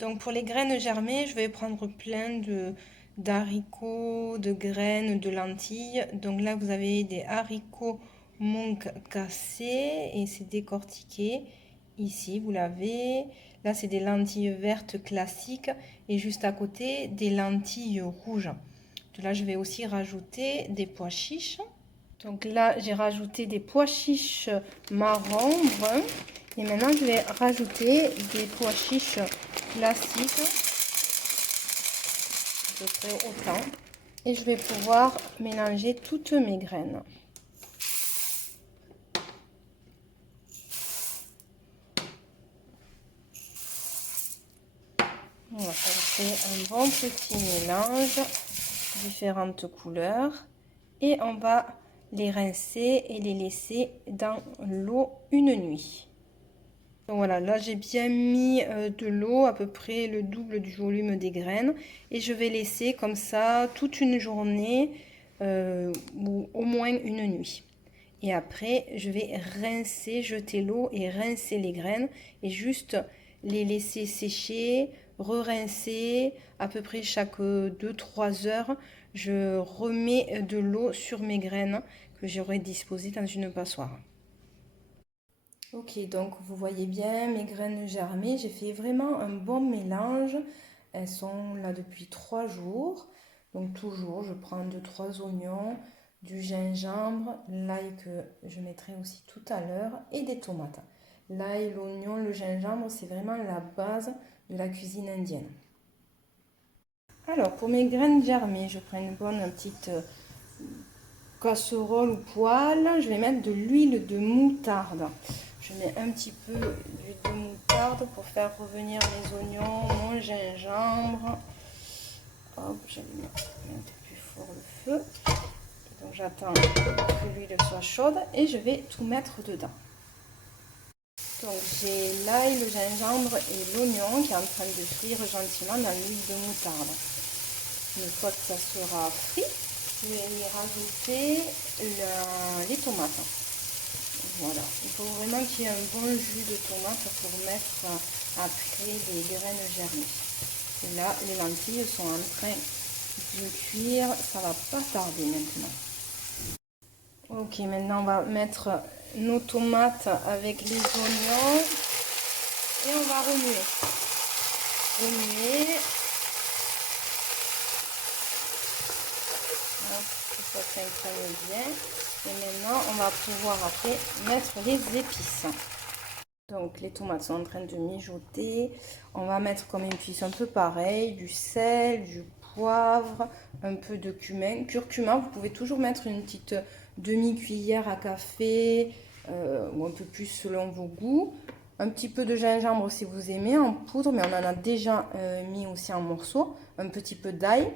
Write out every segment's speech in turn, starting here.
Donc pour les graines germées, je vais prendre plein d'haricots, de graines, de lentilles. Donc là, vous avez des haricots monk cassés et c'est décortiqué. Ici, vous l'avez. Là, c'est des lentilles vertes classiques et juste à côté, des lentilles rouges. Là, je vais aussi rajouter des pois chiches. Donc là, j'ai rajouté des pois chiches marron, brun. Et maintenant, je vais rajouter des pois chiches classiques, à peu près autant. Et je vais pouvoir mélanger toutes mes graines. Voilà, ça fait un bon petit mélange, différentes couleurs. Et on va les rincer et les laisser dans l'eau une nuit. Donc voilà, là j'ai bien mis de l'eau, à peu près le double du volume des graines. Et je vais laisser comme ça toute une journée ou au moins une nuit. Et après, je vais rincer, jeter l'eau et rincer les graines. Et juste les laisser sécher, re-rincer à peu près chaque 2-3 heures. Je remets de l'eau sur mes graines que j'aurai disposées dans une passoire. Ok, donc vous voyez bien mes graines germées. J'ai fait vraiment un bon mélange. Elles sont là depuis 3 jours. Donc toujours, je prends 2-3 oignons, du gingembre, l'ail que je mettrai aussi tout à l'heure et des tomates. L'ail, l'oignon, le gingembre, c'est vraiment la base de la cuisine indienne. Alors pour mes graines germées, je prends une bonne petite casserole ou poêle. Je vais mettre de l'huile de moutarde. Je mets un petit peu d'huile de moutarde pour faire revenir mes oignons, mon gingembre. Hop, j'allume un peu plus fort le feu. Donc j'attends que l'huile soit chaude et je vais tout mettre dedans. Donc j'ai l'ail, le gingembre et l'oignon qui est en train de frire gentiment dans l'huile de moutarde. Une fois que ça sera frit, je vais y rajouter les tomates. Voilà, il faut vraiment qu'il y ait un bon jus de tomate pour mettre après les graines germées. Et là, les lentilles sont en train de cuire, ça va pas tarder maintenant. Ok, maintenant on va mettre nos tomates avec les oignons et on va remuer. Remuer. Hop, que ça s'imprègne bien. Et maintenant, on va pouvoir après mettre les épices. Donc les tomates sont en train de mijoter. On va mettre comme une cuisson un peu pareil, du sel, du poivre, un peu de cumin. Curcuma, vous pouvez toujours mettre une petite demi-cuillère à café ou un peu plus selon vos goûts. Un petit peu de gingembre si vous aimez en poudre, mais on en a déjà mis aussi en morceaux. Un petit peu d'ail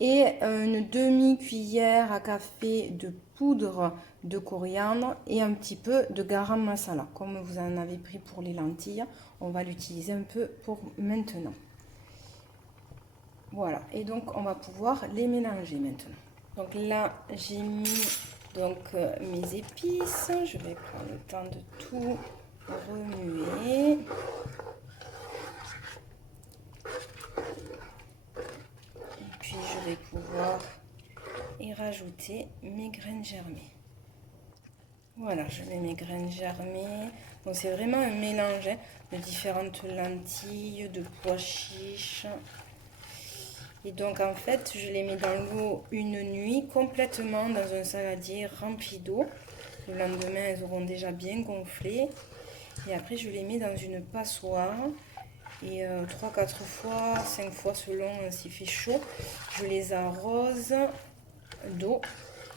et une demi-cuillère à café de poudre de coriandre et un petit peu de garam masala. Comme vous en avez pris pour les lentilles, on va l'utiliser un peu pour maintenant. Voilà, et donc on va pouvoir les mélanger maintenant. Donc là, j'ai mis mes épices. Je vais prendre le temps de tout remuer. Et puis je vais pouvoir y rajouter mes graines germées. Voilà, je mets mes graines germées. Donc c'est vraiment un mélange de différentes lentilles, de pois chiches. Et donc en fait, je les mets dans l'eau une nuit complètement dans un saladier rempli d'eau. Le lendemain, elles auront déjà bien gonflé. Et après, je les mets dans une passoire. Et 3-4 fois, 5 fois selon s'il fait chaud, je les arrose d'eau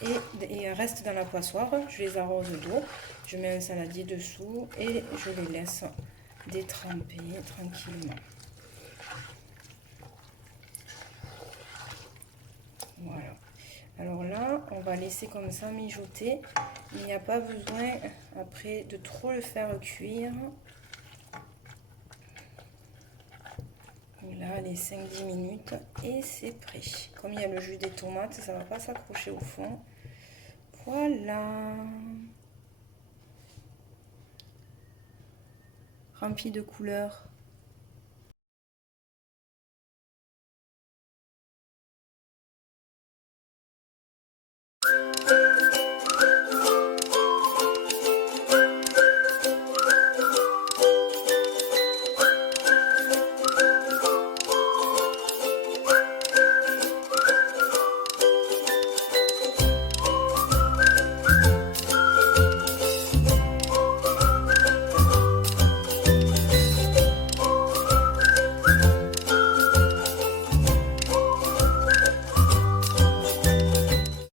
et elles restent dans la passoire. Je les arrose d'eau, je mets un saladier dessous et je les laisse détremper tranquillement. Voilà. Alors là, on va laisser comme ça mijoter. Il n'y a pas besoin après de trop le faire cuire. Là, les 5-10 minutes et c'est prêt. Comme il y a le jus des tomates, ça ne va pas s'accrocher au fond. Voilà. Rempli de couleurs.